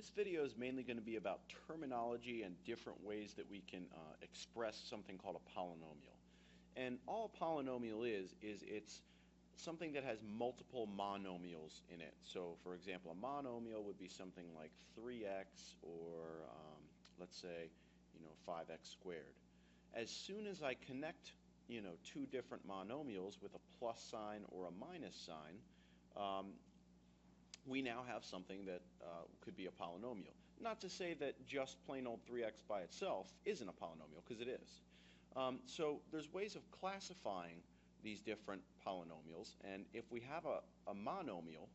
This video is mainly going to be about terminology and different ways that we can express something called a polynomial. And all a polynomial is it's something that has multiple monomials in it. So for example, a monomial would be something like 3x or let's say 5x squared. As soon as I connect two different monomials with a plus sign or a minus sign, we now have something that could be a polynomial. Not to say that just plain old 3x by itself isn't a polynomial, because it is. So there's ways of classifying these different polynomials, and if we have a monomial,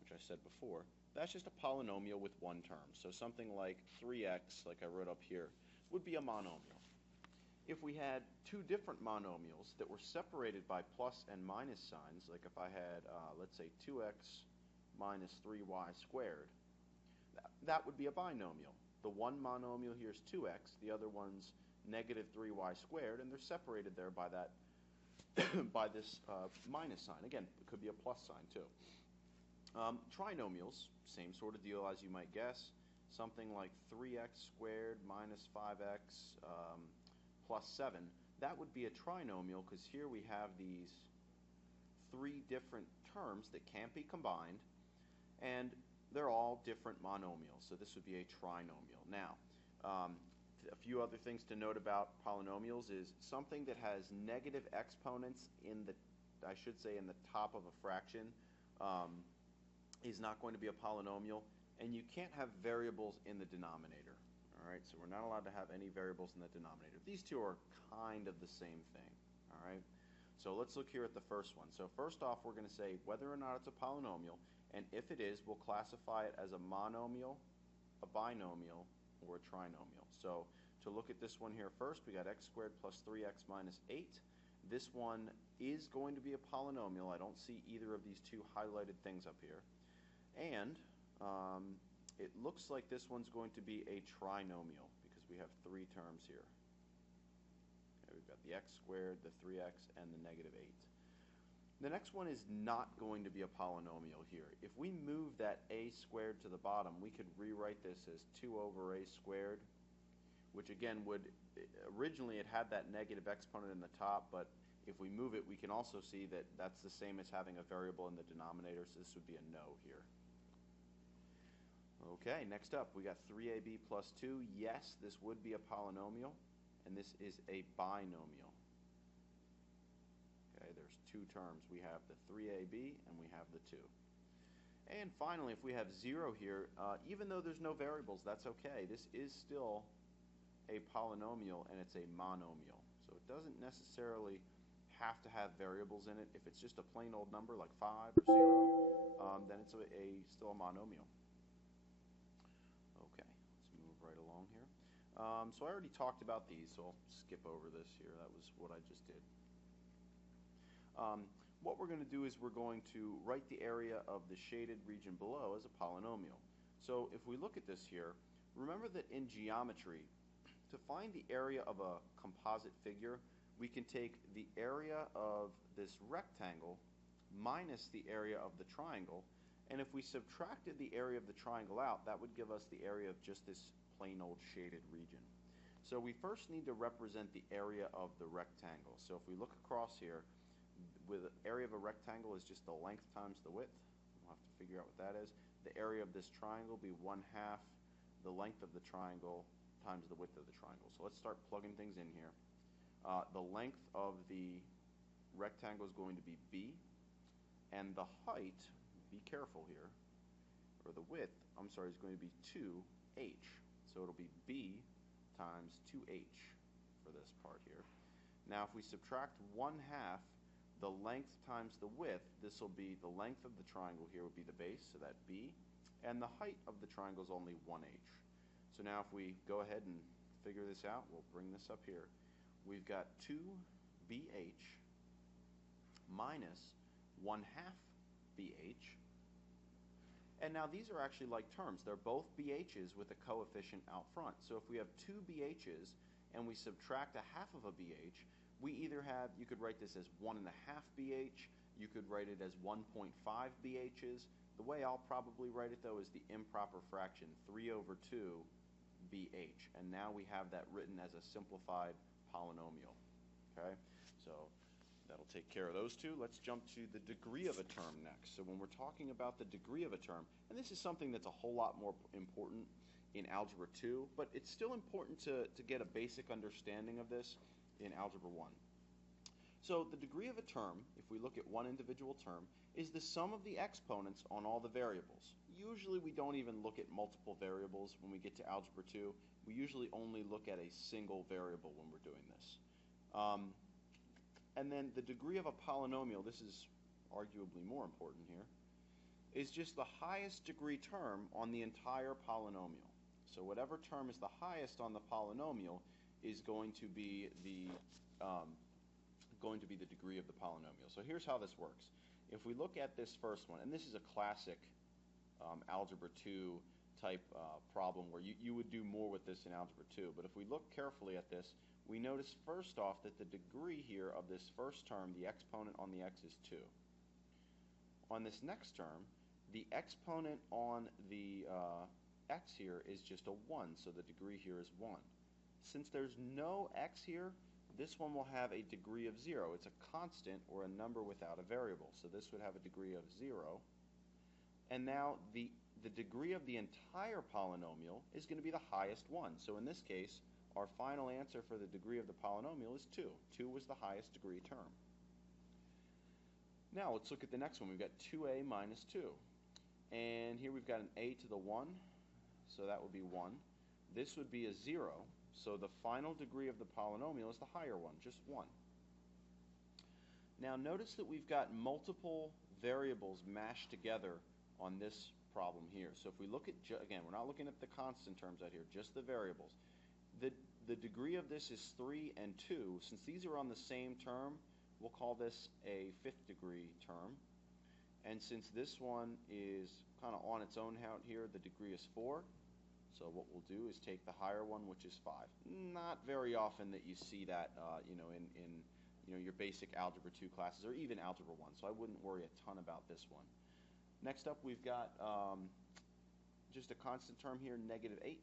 which I said before, that's just a polynomial with one term. So something like 3x, like I wrote up here, would be a monomial. If we had two different monomials that were separated by plus and minus signs, like if I had, let's say, 2x minus 3y squared, that would be a binomial. The one monomial here is 2x, the other one's negative 3y squared, and they're separated there by that by this minus sign. Again, it could be a plus sign too. Trinomials, same sort of deal as you might guess. Something like 3x squared minus 5x plus 7. That would be a trinomial because here we have these three different terms that can't be combined, and they're all different monomials. So this would be a trinomial. Now, a few other things to note about polynomials is something that has negative exponents in the, I should say, in the top of a fraction is not going to be a polynomial, and you can't have variables in the denominator. All right, so we're not allowed to have any variables in the denominator. These two are kind of the same thing. All right, so let's look here at the first one. So first off, we're going to say whether or not it's a polynomial, and if it is, we'll classify it as a monomial, a binomial, or a trinomial. So to look at this one here first, we got x squared plus 3x minus 8. This one is going to be a polynomial. I don't see either of these two highlighted things up here. And it looks like this one's going to be a trinomial because we have three terms here. Okay, we've got the x squared, the 3x, and the negative 8. The next one is not going to be a polynomial here. If we move that a squared to the bottom, we could rewrite this as 2 over a squared, which again would, originally it had that negative exponent in the top, but if we move it, we can also see that that's the same as having a variable in the denominator, so this would be a no here. Okay, next up, we got 3ab plus 2. Yes, this would be a polynomial, and this is a binomial. Okay, there's two terms. We have the 3ab and we have the 2. And finally, if we have 0 here, even though there's no variables, that's okay. This is still a polynomial, and it's a monomial. So it doesn't necessarily have to have variables in it. If it's just a plain old number like 5 or 0, then it's still a monomial. Okay, let's move right along here. So I already talked about these, so I'll skip over this here. That was what I just did. What we're going to do is we're going to write the area of the shaded region below as a polynomial. So if we look at this here, remember that in geometry, to find the area of a composite figure, we can take the area of this rectangle minus the area of the triangle, and if we subtracted the area of the triangle out, that would give us the area of just this plain old shaded region. So we first need to represent the area of the rectangle. So if we look across here, with the area of a rectangle is just the length times the width. We'll have to figure out what that is. The area of this triangle will be 1/2 the length of the triangle times the width of the triangle. So let's start plugging things in here. The length of the rectangle is going to be b, and the height, be careful here, or the width, I'm sorry, is going to be 2h. So it'll be b times 2h for this part here. Now if we subtract 1/2 the length times the width, this will be the length of the triangle here would be the base, so that b, and the height of the triangle is only 1h. So now if we go ahead and figure this out, we'll bring this up here. We've got 2bh minus 1/2 bh. And now these are actually like terms. They're both bh's with a coefficient out front. So if we have 2 bh's and we subtract 1/2 of a bh, we either have, you could write this as 1.5 bh, you could write it as 1.5 bh's, The way I'll probably write it, though, is the improper fraction, 3 over 2 BH. And now we have that written as a simplified polynomial. Okay? So that'll take care of those two. Let's jump to the degree of a term next. So when we're talking about the degree of a term, and this is something that's a whole lot more important in Algebra 2, but it's still important to get a basic understanding of this in Algebra 1. So the degree of a term, if we look at one individual term, is the sum of the exponents on all the variables. Usually we don't even look at multiple variables when we get to Algebra 2. We usually only look at a single variable when we're doing this. And then the degree of a polynomial, this is arguably more important here, is just the highest degree term on the entire polynomial. So whatever term is the highest on the polynomial is going to be the degree of the polynomial. So here's how this works. If we look at this first one, and this is a classic Algebra 2 type problem where you would do more with this in Algebra 2, but if we look carefully at this, we notice first off that the degree here of this first term, the exponent on the x, is 2. On this next term, the exponent on the x here is just a 1, so the degree here is 1. Since there's no x here, this one will have a degree of 0. It's a constant, or a number without a variable. So this would have a degree of 0. And now the degree of the entire polynomial is going to be the highest one. So in this case, our final answer for the degree of the polynomial is 2. 2 was the highest degree term. Now let's look at the next one. We've got 2a minus 2. And here we've got an a to the 1, so that would be 1. This would be a 0. So the final degree of the polynomial is the higher one, just 1. Now notice that we've got multiple variables mashed together on this problem here. So if we look at, again, we're not looking at the constant terms out here, just the variables. The degree of this is 3 and 2. Since these are on the same term, we'll call this a 5th degree term. And since this one is kind of on its own out here, the degree is 4. So what we'll do is take the higher one, which is 5. Not very often that you see that, in your basic Algebra 2 classes, or even Algebra 1. So I wouldn't worry a ton about this one. Next up, we've got just a constant term here, negative 8.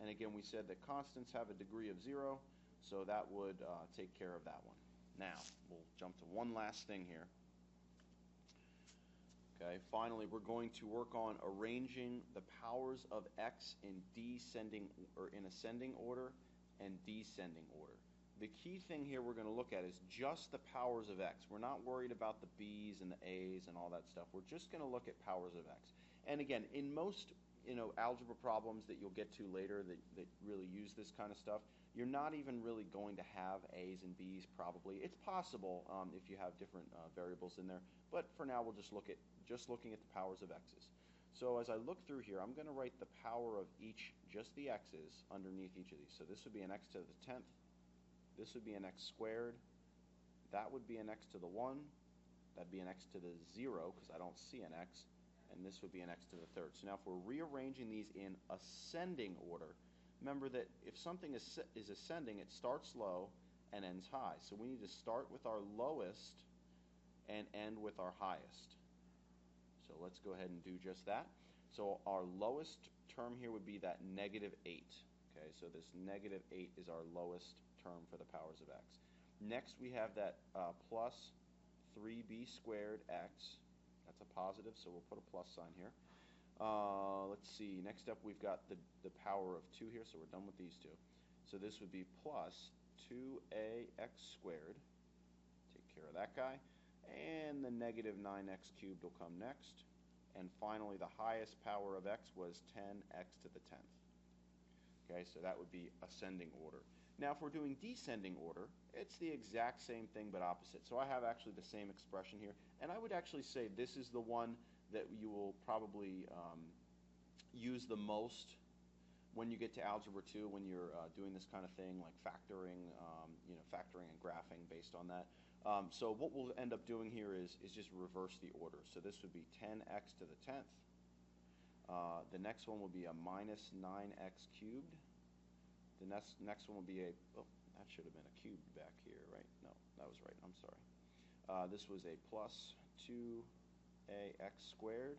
And again, we said that constants have a degree of 0, so that would take care of that one. Now, we'll jump to one last thing here. Okay, finally, we're going to work on arranging the powers of x in ascending order and descending order. The key thing here we're going to look at is just the powers of x. We're not worried about the b's and the a's and all that stuff. We're just going to look at powers of x. And again, in most algebra problems that you'll get to later that really use this kind of stuff, you're not even really going to have a's and b's probably. It's possible if you have different variables in there, but for now we'll just looking at the powers of x's. So as I look through here, I'm going to write the power of just the x's underneath each of these. So this would be an x to the 10th. This would be an x squared. That would be an x to the 1. That'd be an x to the 0 because I don't see an x. And this would be an x to the 3rd. So now if we're rearranging these in ascending order, remember that if something is ascending, it starts low and ends high. So we need to start with our lowest and end with our highest. So let's go ahead and do just that. So our lowest term here would be that negative 8. Okay, so this negative 8 is our lowest term for the powers of x. Next we have that plus 3b squared x. That's a positive, so we'll put a plus sign here. Let's see, next up we've got the power of 2 here, so we're done with these two. So this would be plus 2ax squared. Take care of that guy. And the negative 9x cubed will come next. And finally, the highest power of x was 10x to the 10th. Okay, so that would be ascending order. Now, if we're doing descending order, it's the exact same thing but opposite. So I have actually the same expression here. And I would actually say this is the one that you will probably use the most when you get to Algebra 2, when you're doing this kind of thing like factoring, factoring and graphing based on that. So what we'll end up doing here is just reverse the order. So this would be 10x to the 10th. The next one will be a minus 9x cubed. The next one will be that should have been a cubed back here, right? No, that was right. I'm sorry. This was a plus 2ax squared.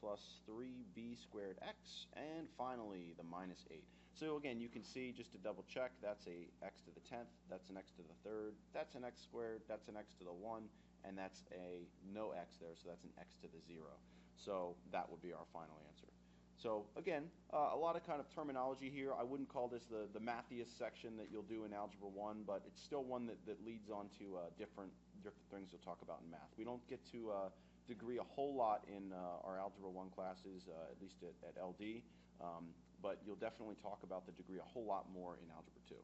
plus 3b squared x, and finally the minus 8. So again, you can see, just to double check, that's a x to the 10th, that's an x to the 3rd, that's an x squared, that's an x to the 1, and that's a no x there, so that's an x to the 0. So that would be our final answer. So again, a lot of kind of terminology here. I wouldn't call this the mathiest section that you'll do in Algebra 1, but it's still one that leads on to different things you'll talk about in math. We don't get to degree a whole lot in our Algebra 1 classes, at least at LD, but you'll definitely talk about the degree a whole lot more in Algebra 2.